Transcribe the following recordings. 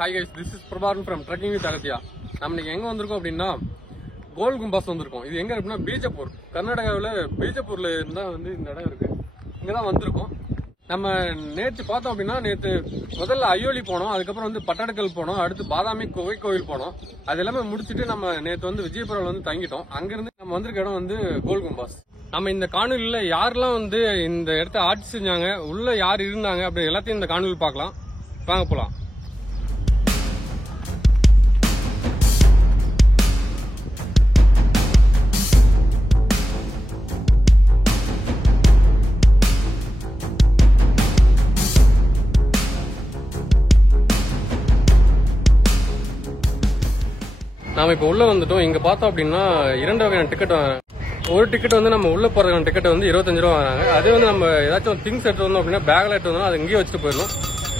Hi guys, this is Prabharan from Trekking with Agatya. நம்ம இன்னைக்கு எங்க வந்திருக்கோம் அப்படின்னா கோல் கும்பாஸ் வந்திருக்கோம். இது எங்க இருக்குன்னா பீஜப்பூர், கர்நாடகாவில் பீஜப்பூர்ல இருந்தா வந்து இந்த இடம் இருக்கு. இங்கதான் வந்திருக்கோம். நம்ம நேற்று பார்த்தோம் அப்படின்னா நேற்று முதல்ல ஐயோலி போனோம், அதுக்கப்புறம் வந்து பட்டடக்கல் போனோம், அடுத்து பாதாமி குகை கோவில் போனோம். அது எல்லாமே முடிச்சுட்டு நம்ம நேற்று வந்து விஜயபுரம் வந்து தங்கிட்டோம். அங்கிருந்து நம்ம வந்திருக்க இடம் வந்து கோல் கும்பாஸ். நம்ம இந்த காணொலியில யாரெல்லாம் வந்து இந்த இடத்த ஆட்சி செஞ்சாங்க, உள்ள யார் இருந்தாங்க அப்படி எல்லாத்தையும் இந்த காணொலி பார்க்கலாம். வாங்க போலாம். நாம இப்ப உள்ள வந்துட்டோம். இங்க பார்த்தோம் அப்படின்னா 2 வகையான டிக்கெட் வாங்குறாங்க. ஒரு டிக்கெட் வந்து நம்ம உள்ள போறதுக்கான டிக்கெட் வந்து 25 ரூபா வாங்குறாங்க. அதே வந்து நம்ம ஏதாச்சும் திங்ஸ் எடுத்து வந்தோம் அப்படின்னா பேக்ல எடுத்து வந்தோம், அது இங்கேயே வச்சுட்டு போயிடணும்.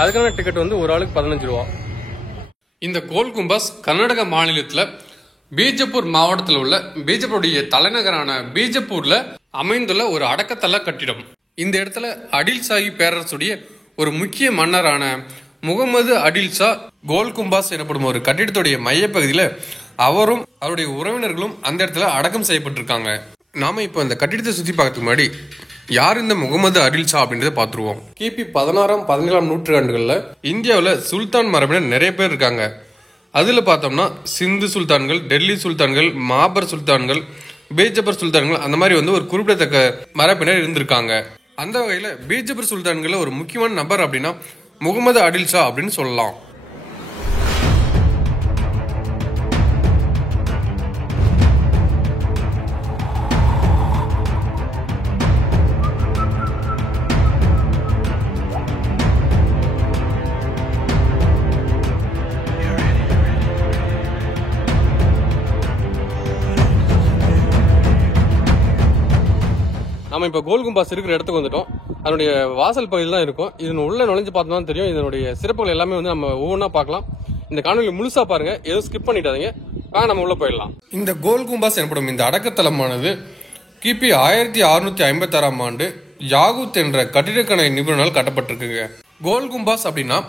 அதுக்கான டிக்கெட் வந்து ஒரு ஆளுக்கு 15 ரூபா. இந்த கோல் கும்பாஸ் கர்நாடக மாநிலத்துல பீஜப்பூர் மாவட்டத்தில் உள்ள பீஜப்பூருடைய தலைநகரான பீஜப்பூர்ல அமைந்துள்ள ஒரு அடக்கத்தள கட்டிடம். இந்த இடத்துல அடில் ஷாஹி பேரரசுடைய ஒரு முக்கிய மன்னரான முகமது அடில் ஷா கோல் கும்பாஸ் எனப்படும் ஒரு கட்டிடத்துடைய மையப்பகுதியில அவரும் அவருடைய உறவினர்களும் அந்த இடத்துல அடக்கம் செய்யப்பட்டிருக்காங்க. நாம இப்ப இந்த கட்டிடத்தை சுத்தி பார்க்கறதுக்கு முன்னாடி யார் இந்த முகமது அடில் ஷா அப்படின்றத பாத்துருவோம். கிபி 16ஆம் 17ஆம் நூற்றாண்டுகள்ல இந்தியாவில் சுல்தான் மரபினர் நிறைய பேர் இருக்காங்க. அதுல பார்த்தோம்னா சிந்து சுல்தான்கள், டெல்லி சுல்தான்கள், மாபர் சுல்தான்கள், பீஜப்பூர் சுல்தான்கள், அந்த மாதிரி வந்து ஒரு குறிப்பிடத்தக்க மரபினர் இருந்திருக்காங்க. அந்த வகையில பீஜப்பூர் சுல்தான்கள் ஒரு முக்கியமான நபர் அப்படின்னா முகமது அடில் ஷா அப்படின்னு சொல்லலாம். நம்ம இப்ப கோல் கும்பாஸ் இருக்கிற இடத்துக்கு வந்துட்டோம். அதனுடைய வாசல் பகுதியில் தான் இருக்கும். இதன் உள்ள நுழைஞ்சு பார்த்தோம்னா தெரியும். இதனுடைய சிறப்புகள் எல்லாமே வந்து நம்ம ஒவ்வொன்றா பார்க்கலாம். இந்த காணொலி முழுசா பாருங்க, எதுவும் ஸ்கிப் பண்ணிட்டாதீங்க. நம்ம உள்ள போயிடலாம். இந்த கோல் கும்பாஸ் எனப்படும் இந்த அடக்கத்தலமானது கிபி 1656ஆம் ஆண்டு யாகூத் என்ற கட்டிடக்கலை நிபுணரால் கட்டப்பட்டிருக்குங்க. கோல் கும்பாஸ் அப்படின்னா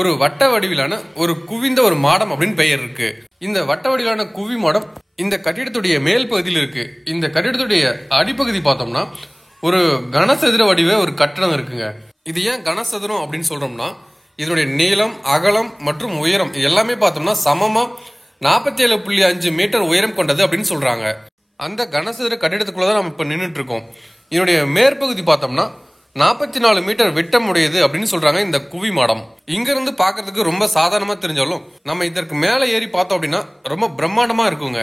ஒரு வட்ட வடிவிலான ஒரு குவிந்த ஒரு மாடம் அப்படின்னு பெயர் இருக்கு. இந்த வட்ட வடிவிலான குவி மாடம் இந்த கட்டிடத்துடைய மேல் பகுதியில் இருக்கு. இந்த கட்டிடத்துடைய அடிப்பகுதி பார்த்தோம்னா ஒரு கனசதுர வடிவ ஒரு கட்டடம் இருக்குங்க. இது ஏன் கனசதுரம் அப்படின்னு சொல்றோம்னா இதனுடைய நீளம், அகலம் மற்றும் உயரம் எல்லாமே பார்த்தோம்னா சமமா 47.5 மீட்டர் உயரம் கொண்டது அப்படின்னு சொல்றாங்க. அந்த கனசதுர கட்டிடத்துக்குள்ளதான் நம்ம இப்ப நின்றுட்டு இருக்கோம். இதனுடைய மேற்பகுதி பார்த்தோம்னா 44 மீட்டர் விட்டம் உடையது அப்படின்னு சொல்றாங்க இந்த குவி மாடம். இங்க இருந்து பாக்குறதுக்கு ரொம்ப சாதாரணமா தெரிஞ்சாலும் நம்ம இதற்கு மேல ஏறி பார்த்தோம் அப்படின்னா ரொம்ப பிரம்மாண்டமா இருக்குங்க.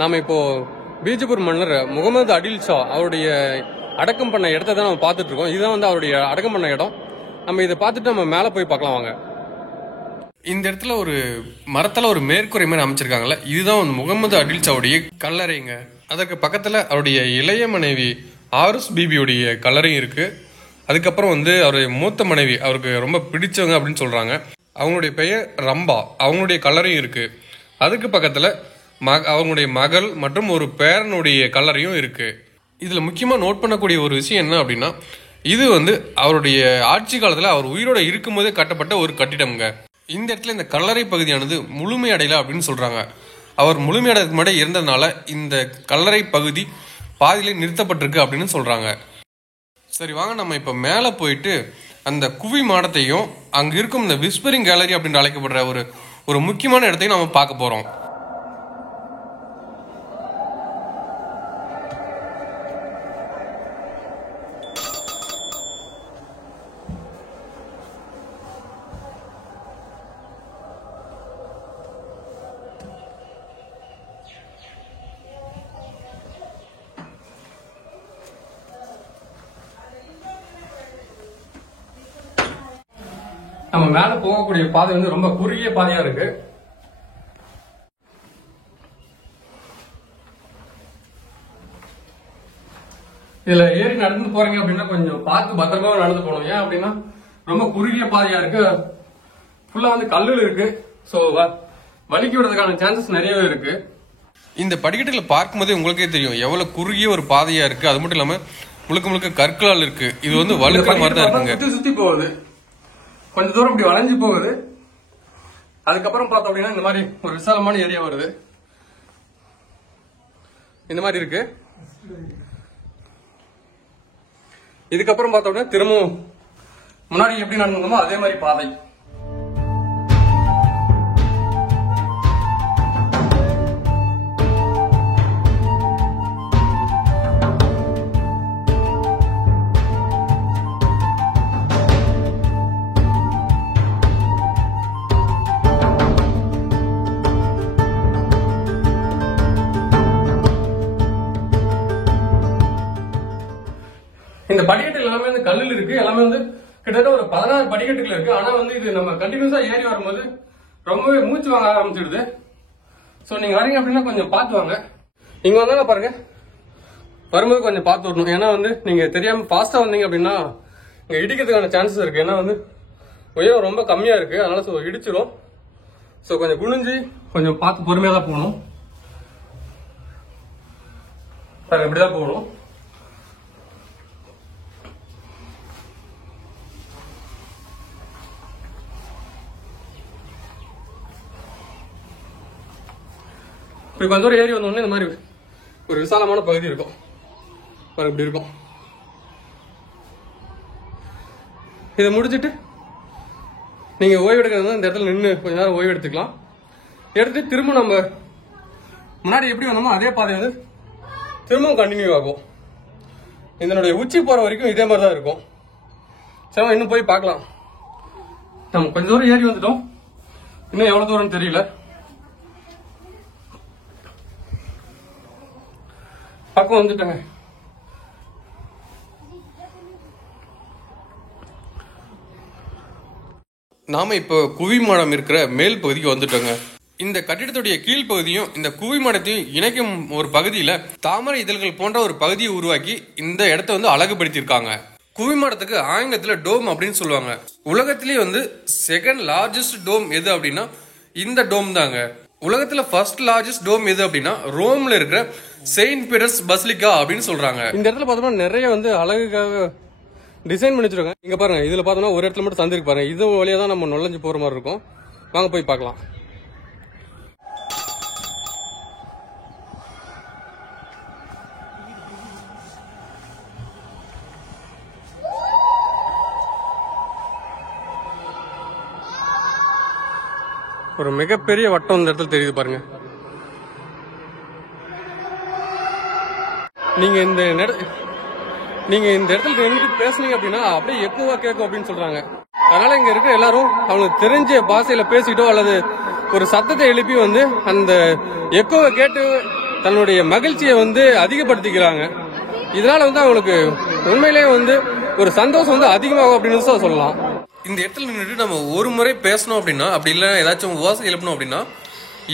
நாம இப்போ பீஜப்பூர் மன்னர் முகமது அடில் ஷா அவருடைய அடக்கம் பண்ண இடத்தை தான் நம்ம பார்த்துட்டு இருக்கோம். இதுதான் வந்து அவருடைய அடக்கம் பண்ண இடம். நம்ம இதை பார்த்துட்டு நம்ம மேல போய் பார்க்கலாம் வாங்க. இந்த இடத்துல ஒரு மரத்துல ஒரு மேற்கூரை மாதிரி அமைச்சிருக்காங்கல்ல, இதுதான் வந்து முகமது அடில் ஷாவுடைய கல்லறைங்க. அதற்கு பக்கத்துல அவருடைய இளைய மனைவி ஆருஸ் பிபியுடைய கல்லறையும் இருக்கு. அதுக்கப்புறம் வந்து அவருடைய மூத்த மனைவி, அவருக்கு ரொம்ப பிடிச்சவங்க அப்படின்னு சொல்றாங்க, அவங்களுடைய பெயர் ரம்பா, அவங்களுடைய கல்லறையும் இருக்கு. அதுக்கு பக்கத்துல அவங்களுடைய மகள் மற்றும் ஒரு பேரனுடைய கல்லறையும் இருக்கு. இதுல முக்கியமா நோட் பண்ணக்கூடிய ஒரு விஷயம் என்ன அப்படின்னா இது வந்து அவருடைய ஆட்சி காலத்துல அவர் உயிரோட இருக்கும் போதே கட்டப்பட்ட ஒரு கட்டிடம்ங்க. இந்த இடத்துல இந்த கல்லறை பகுதியானது முழுமையடையல அப்படின்னு சொல்றாங்க. அவர் முழுமையடைறதுக்கு முன்னாடி இருந்ததுனால இந்த கல்லறை பகுதி பாதியிலே நிறுத்தப்பட்டிருக்கு அப்படின்னு சொல்றாங்க. சரி வாங்க, நம்ம இப்ப மேல போயிட்டு அந்த குவி மாடத்தையும் அங்க இருக்கும் இந்த விஸ்பரிங் கேலரி அப்படின்னு அழைக்கப்படுற ஒரு முக்கியமான இடத்தையும் நம்ம பார்க்க போறோம். நம்ம மேல போகக்கூடிய பாதை வந்து ரொம்ப குறுகிய பாதையா இருக்கு. இதுல ஏறி நடந்து போறீங்க அப்படின்னா கொஞ்சம் பார்த்து பத்திரமா நடந்து போகணும். ஏன் அப்படின்னா ரொம்ப குறுகிய பாதையா இருக்கு. ஃபுல்லா வந்து கல்லுல இருக்கு. சோ வலிக்கி விடுறதுக்கான சான்சஸ் நிறையவே இருக்கு. இந்த படிக்கட்டுகளை பார்க்கும் போதே உங்களுக்கே தெரியும் எவ்வளவு குறுகிய ஒரு பாதையா இருக்கு. அது மட்டும் இல்லாம முழுக்க முழுக்க கற்களால் இருக்கு. இது வந்து வழுக்கிற மாதிரி தான் இருக்குங்க. சுத்தி சுத்தி போகுது, கொஞ்ச தூரம் இப்படி வளைஞ்சு போகுது. அதுக்கப்புறம் பார்த்தோம் அப்படின்னா இந்த மாதிரி ஒரு விசாலமான ஏரியா வருது. இந்த மாதிரி இருக்கு. இதுக்கப்புறம் பார்த்தோம் அப்படின்னா திரும்பவும் முன்னாடி எப்படி நடந்தோமோ அதே மாதிரி பாதை. இந்த படிக்கட்டுகள் எல்லாமே வந்து கல்லில் இருக்கு. எல்லாமே வந்து கிட்டத்தட்ட ஒரு 16 படிக்கட்டுகள் இருக்கு. ஆனா வந்து இது நம்ம கண்டினியூஸா ஏறி வரும்போது ரொம்பவே மூச்சு வாங்க ஆரம்பிச்சிடுது. சோ நீங்க வரீங்க அப்படின்னா கொஞ்சம் பார்த்து வாங்க. இங்க வந்தாலும் பாருங்க, வரும்போது கொஞ்சம் பார்த்து வரணும். ஏன்னா வந்து நீங்க தெரியாம ஃபாஸ்டா வந்தீங்க அப்படின்னா இங்க இடிக்கிறதுக்கான சான்சஸ் இருக்கு. ஏன்னா வந்து உயரம் ரொம்ப கம்மியா இருக்கு. அதனால இடிச்சிடும். சோ கொஞ்சம் குனிஞ்சு கொஞ்சம் பார்த்து பொறுமையா தான் போகணும். இப்படிதான் போகணும். இப்படி கொஞ்சம் தூரம் ஏறி வந்தோடனே இந்த மாதிரி ஒரு விசாலமான பகுதி இருக்கும். இப்படி இருக்கும். இதை முடிச்சுட்டு நீங்க ஓய்வு எடுக்கிறது இந்த இடத்துல நின்று கொஞ்ச நேரம் ஓய்வு எடுத்துக்கலாம். எடுத்து திரும்ப நம்ம முன்னாடி எப்படி வந்தோமோ அதே பாதை வந்து திரும்பவும் கண்டினியூ ஆகும். இதனுடைய உச்சி போற வரைக்கும் இதே மாதிரி தான் இருக்கும். சரி, இன்னும் போய் பார்க்கலாம். நம்ம கொஞ்ச தூரம் ஏறி வந்துட்டோம். இன்னும் எவ்வளவு தூரம் தெரியல. பக்கம் வந்துட்டாங்க. நாம இப்போ குவிமாடம் இருக்கிற மேல் பகுதிக்கு வந்துட்டோங்க. இந்த கட்டிடத்துடைய கீழ்ப்பகுதியும் இந்த குவிமாடத்தையும் இணைக்கும் ஒரு பகுதியில தாமரை இதழ்கள் போன்ற ஒரு பகுதியை உருவாக்கி இந்த இடத்த வந்து அழகுபடுத்தியிருக்காங்க. குவிமாடத்துக்கு ஆங்கிலத்துல டோம் அப்படின்னு சொல்லுவாங்க. உலகத்திலேயே வந்து செகண்ட் லார்ஜஸ்ட் டோம் எது அப்படின்னா இந்த டோம் தாங்க. உலகத்துல ஃபர்ஸ்ட் லார்ஜஸ்ட் டோம் எது அப்படின்னா ரோம்ல இருக்கிற செயின்ட் பீட்டர்ஸ் பசிலிக்கா அப்படின்னு சொல்றாங்க. இந்த இடத்துல பார்த்தோம்னா நிறைய வந்து அழகுக்காக டிசைன் பண்ணி வச்சிருக்காங்க. இங்க பாருங்க, இதுல பார்த்தோம்னா ஒரு இடத்துல மட்டும் சந்திருக்கு பாருங்க. இது வழியா தான் நம்ம நுழைஞ்சு போற மாதிரி இருக்கும். வாங்க போய் பார்க்கலாம். ஒரு மிகப்பெரிய வட்டம் இந்த இடத்துல தெரியுது பாருங்க. நீங்க இந்த இடத்துல நின்று பேசுனீங்க அப்படின்னா அப்படியே எக்கோவா கேட்கும் அப்படின்னு சொல்றாங்க. அதனால இங்க இருக்கிற எல்லாரும் அவங்களுக்கு தெரிஞ்ச பாஷையில பேசிட்டோ அல்லது ஒரு சத்தத்தை எழுப்பி வந்து அந்த எக்கோவை கேட்டு தன்னுடைய மகிழ்ச்சியை வந்து அதிகப்படுத்திக்கிறாங்க. இதனால வந்து அவங்களுக்கு உண்மையிலேயே வந்து ஒரு சந்தோஷம் வந்து அதிகமாகும் அப்படின்னு தான் சொல்லலாம். இந்த இடத்துல நின்றுட்டு நம்ம ஒரு முறை பேசணும் அப்படின்னா, அப்படி இல்லை ஏதாச்சும் ஓசை எழுப்பணும் அப்படின்னா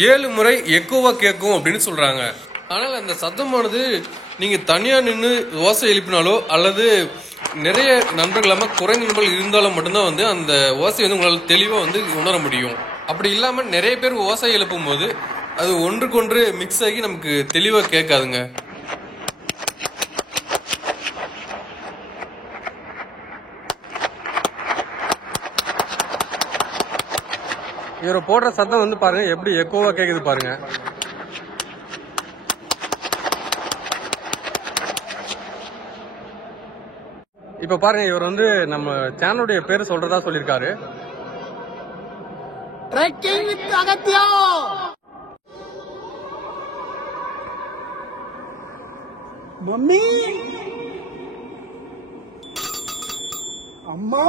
7 முறை எக்கோவா கேட்கும் அப்படின்னு சொல்றாங்க. ஆனால் அந்த சத்தமானது நீங்க தனியா நின்று ஓசை எழுப்பினாலோ அல்லது நிறைய நண்பர்கள் இல்லாம குறைந்த நண்பர்கள் இருந்தாலும் மட்டும்தான் வந்து அந்த ஓசை வந்து உங்களால் தெளிவா வந்து உணர முடியும். அப்படி இல்லாம நிறைய பேர் ஓசை எழுப்பும் போது அது ஒன்றுக்கொன்று மிக்ஸ் ஆகி நமக்கு தெளிவா கேட்காதுங்க. இவரை போடுற சத்தம் வந்து பாருங்க எப்படி எக்கோவா கேக்குது பாருங்க. இப்ப பாருங்க, இவர் வந்து நம்ம சேனலுடைய பேரு சொல்றதா சொல்லிருக்காரு. மம்மி அம்மா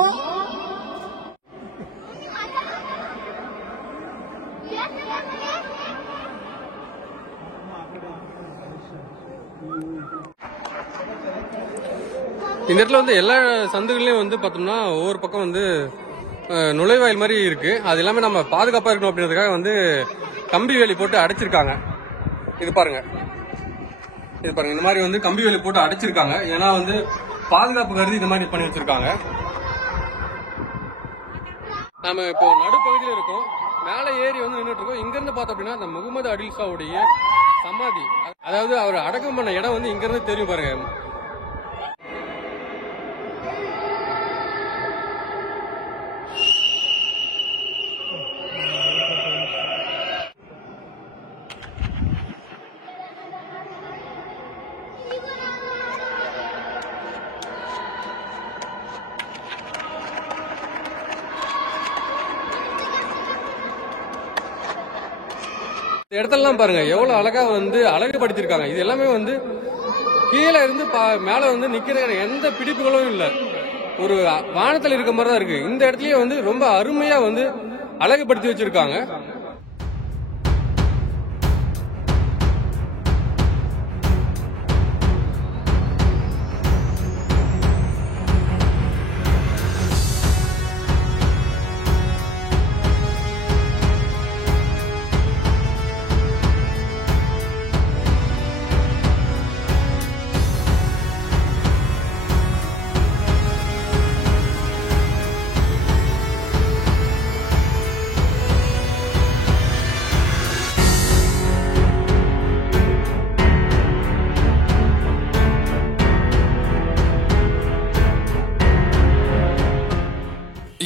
இந்த இடத்துல வந்து எல்லா சந்துகள்லயும் வந்து பார்த்தோம்னா ஒவ்வொரு பக்கம் வந்து நுழைவாயில் மாதிரி இருக்கு. அது எல்லாமே நம்ம பாதுகாப்பா இருக்கணும் அப்படின்றதுக்காக வந்து கம்பி வேலி போட்டு அடைச்சிருக்காங்க. இது பாருங்க, இந்த மாதிரி வந்து கம்பி வேலி போட்டு அடைச்சிருக்காங்க. ஏன்னா வந்து பாதுகாப்பு கருதி இந்த மாதிரி பண்ணி வச்சிருக்காங்க. நாம இப்போ நடுப்பகுதியில இருக்கோம். மேல ஏறி வந்து நின்றுட்டு இருக்கோம். இங்க இருந்து பார்த்தோம் அப்படின்னா அந்த முகமது அடில் ஷாவுடைய சமாதி, அதாவது அவர் அடக்கம் பண்ண இடம் வந்து இங்க இருந்து தெரியும் பாருங்க. இந்த இடத்தெல்லாம் பாருங்க எவ்வளவு அழகா வந்து அழகுபடுத்திருக்காங்க. இது எல்லாமே வந்து கீழே இருந்து மேல வந்து நிக்கிற எந்த பிடிப்புகளும் இல்ல, ஒரு வானத்துல இருக்க மாதிரி தான் இருக்கு. இந்த இடத்துலயே வந்து ரொம்ப அருமையா வந்து அழகுபடுத்தி வச்சிருக்காங்க.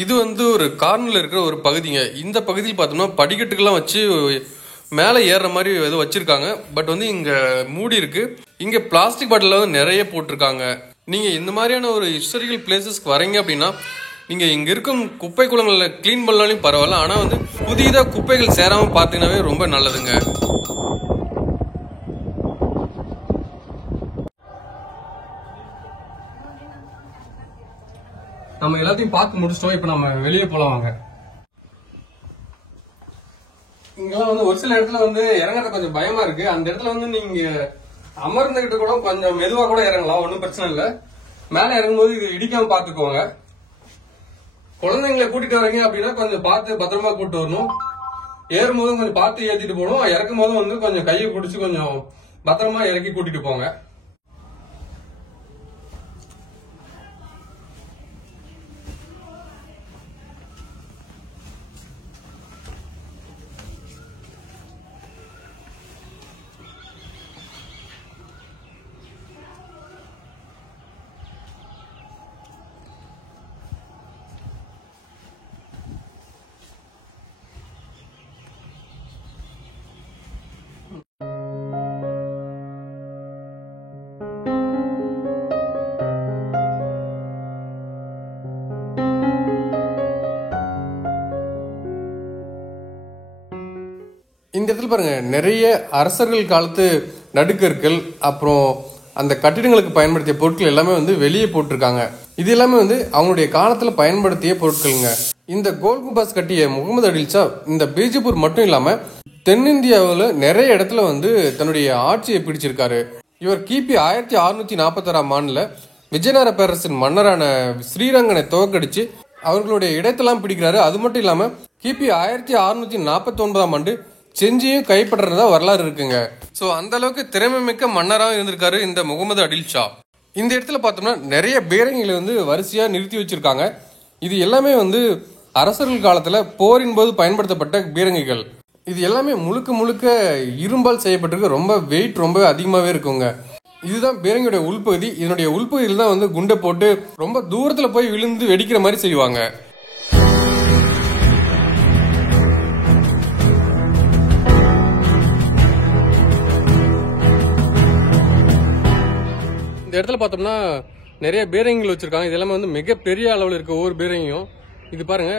இது வந்து ஒரு கார்னர்ல இருக்கிற ஒரு பகுதிங்க. இந்த பகுதியில் பார்த்தோம்னா படிக்கட்டுக்கெல்லாம் வச்சு மேலே ஏறுற மாதிரி ஏதோ வச்சிருக்காங்க. பட் வந்து இங்க மூடி இருக்கு. இங்க பிளாஸ்டிக் பாட்டில் வந்து நிறைய போட்டிருக்காங்க. நீங்க இந்த மாதிரியான ஒரு ஹிஸ்டாரிக்கல் பிளேசஸ்க்கு வரீங்க அப்படின்னா நீங்க இங்க இருக்கும் குப்பை குளங்களை கிளீன் பண்ணாலும் பரவாயில்ல, ஆனா வந்து புதிதாக குப்பைகள் சேராம பார்த்தீங்கன்னாவே ரொம்ப நல்லதுங்க. நம்ம எல்லாத்தையும் பார்த்து முடிச்சிட்டோம். இப்ப நம்ம வெளியே போலாம் வாங்க. இங்கெல்லாம் வந்து ஒரு சில இடத்துல வந்து இறங்குறது கொஞ்சம் பயமா இருக்கு. அந்த இடத்துல வந்து நீங்க அமர்ந்துகிட்டு கூட கொஞ்சம் மெதுவா கூட இறங்கலாம், ஒன்னும் பிரச்சனை இல்ல. மேல இறங்கும்போது இது இடிக்காம பாத்துக்கோங்க. குழந்தைங்களை கூட்டிட்டு வரீங்க அப்படின்னா கொஞ்சம் பார்த்து பத்திரமா கூட்டு வரணும். ஏறும்போதும் கொஞ்சம் பார்த்து ஏத்திட்டு போகணும். இறக்கும் போதும் வந்து கொஞ்சம் கையை பிடிச்சி கொஞ்சம் பத்திரமா இறக்கி கூட்டிட்டு போங்க. இந்த இடத்துல பாருங்க நிறைய அரசர்கள் காலத்து நடுக்கற்கள், அப்புறம் அந்த கட்டிடங்களுக்கு பயன்படுத்திய பொருட்கள் எல்லாமே வந்து வெளியே போட்டிருக்காங்க. இது எல்லாமே வந்து அவங்களுடைய காலத்துல பயன்படுத்திய பொருட்களுங்க. இந்த கோல் கும்பாஸ் கட்டிய முகமது அடில் ஷா இந்த பீஜப்பூர் மட்டும் இல்லாம தென்னிந்தியாவில் நிறைய இடத்துல வந்து தன்னுடைய ஆட்சியை பிடிச்சிருக்காரு. இவர் கிபி 1646 விஜயநகர பேரரசின் மன்னரான ஸ்ரீரங்கனை துவக்கடிச்சு அவர்களுடைய இடத்தெல்லாம் பிடிக்கிறாரு. அது மட்டும் இல்லாம கிபி 1649 செஞ்சியும் கைப்பற்றதா வரலாறு இருக்குங்க. சோ அந்த அளவுக்கு திறமை மிக்க மன்னராக இருந்திருக்காரு இந்த முகமது அடில் ஷா. இந்த இடத்துல பார்த்தோம்னா நிறைய பீரங்கிகளை வந்து வரிசையா நிறுத்தி வச்சிருக்காங்க. இது எல்லாமே வந்து அரசர்கள் காலத்துல போரின் போது பயன்படுத்தப்பட்ட பீரங்கிகள். இது எல்லாமே முழுக்க முழுக்க இரும்பால் செய்யப்பட்டிருக்கு. ரொம்ப வெயிட் ரொம்ப அதிகமாவே இருக்குங்க. இதுதான் பீரங்கியோட உள்பகுதி. இதனுடைய உள்பகுதியில் தான் வந்து குண்டை போட்டு ரொம்ப தூரத்துல போய் விழுந்து வெடிக்கிற மாதிரி செய்வாங்க. இந்த இடத்துல பார்த்தோம்னா நிறைய பீரங்கிகள் வச்சிருக்காங்க. இது எல்லாமே வந்து மிகப்பெரிய அளவில் இருக்கு ஒவ்வொரு பீரங்கியும். இது பாருங்க,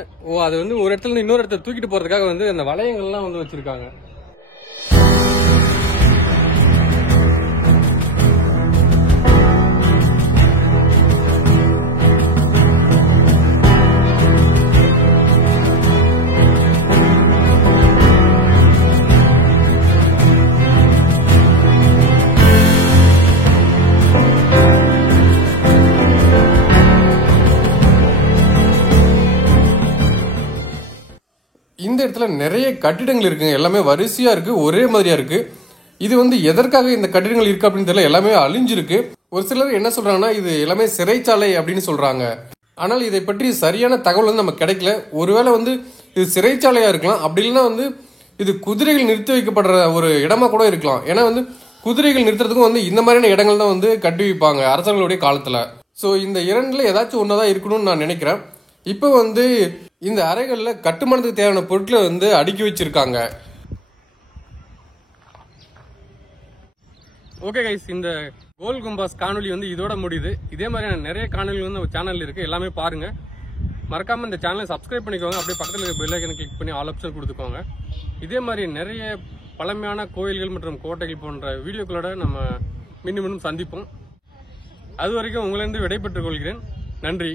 அது வந்து ஒரு இடத்துல இருந்து இன்னொரு இடத்துல தூக்கிட்டு போறதுக்காக வந்து அந்த வளையங்கள்லாம் வந்து வச்சிருக்காங்க. இந்த இடத்துல நிறைய கட்டிடங்கள் இருக்குங்க. எல்லாமே வரிசையா இருக்கு, ஒரே மாதிரியா இருக்கு. இது வந்து எதற்காக இந்த கட்டிடங்கள் இருக்கு அப்படின்னு தெரியல, எல்லாமே அழிஞ்சிருக்கு. ஒரு சிலர் என்ன சொல்றாங்கன்னா இது எல்லாமே சிறைச்சாலை அப்படின்னு சொல்றாங்க. ஆனால் இதை பற்றி சரியான தகவல் வந்து நமக்கு கிடைக்கல. ஒருவேளை வந்து இது சிறைச்சாலையா இருக்கலாம், அப்படி இல்லைன்னா வந்து இது குதிரைகள் நிறுத்தி வைக்கப்படுற ஒரு இடமா கூட இருக்கலாம். ஏன்னா வந்து குதிரைகள் நிறுத்துறதுக்கும் வந்து இந்த மாதிரியான இடங்கள் தான் வந்து கட்டி வைப்பாங்க அரசர்களுடைய காலத்துல. ஸோ இந்த இரண்டுல ஏதாச்சும் ஒன்னதான் இருக்கணும்னு நான் நினைக்கிறேன். இப்போ வந்து இந்த அறைகள்ல கட்டுமானத்துக்கு தேவையான பொருட்களை வந்து அடுக்கி வச்சிருக்காங்க. ஓகே கைஸ், இந்த கோல் கும்பாஸ் காணொலி வந்து இதோட முடியுது. இதே மாதிரியான நிறைய காணொலி வந்து நம்ம சேனல்ல இருக்கு, எல்லாமே பாருங்க. மறக்காம இந்த சேனலை சப்ஸ்கிரைப் பண்ணிக்கோங்க. அப்படியே பக்கத்தில் பெல் ஐக்கனை கிளிக் பண்ணி ஆல் ஆப்ஷன் கொடுத்துக்கோங்க. இதே மாதிரி நிறைய பழமையான கோயில்கள் மற்றும் கோட்டைகள் போன்ற வீடியோக்களோட நம்ம மீண்டும் சந்திப்போம். அது வரைக்கும் உங்களிருந்து விடைபெற்றுக் கொள்கிறேன். நன்றி.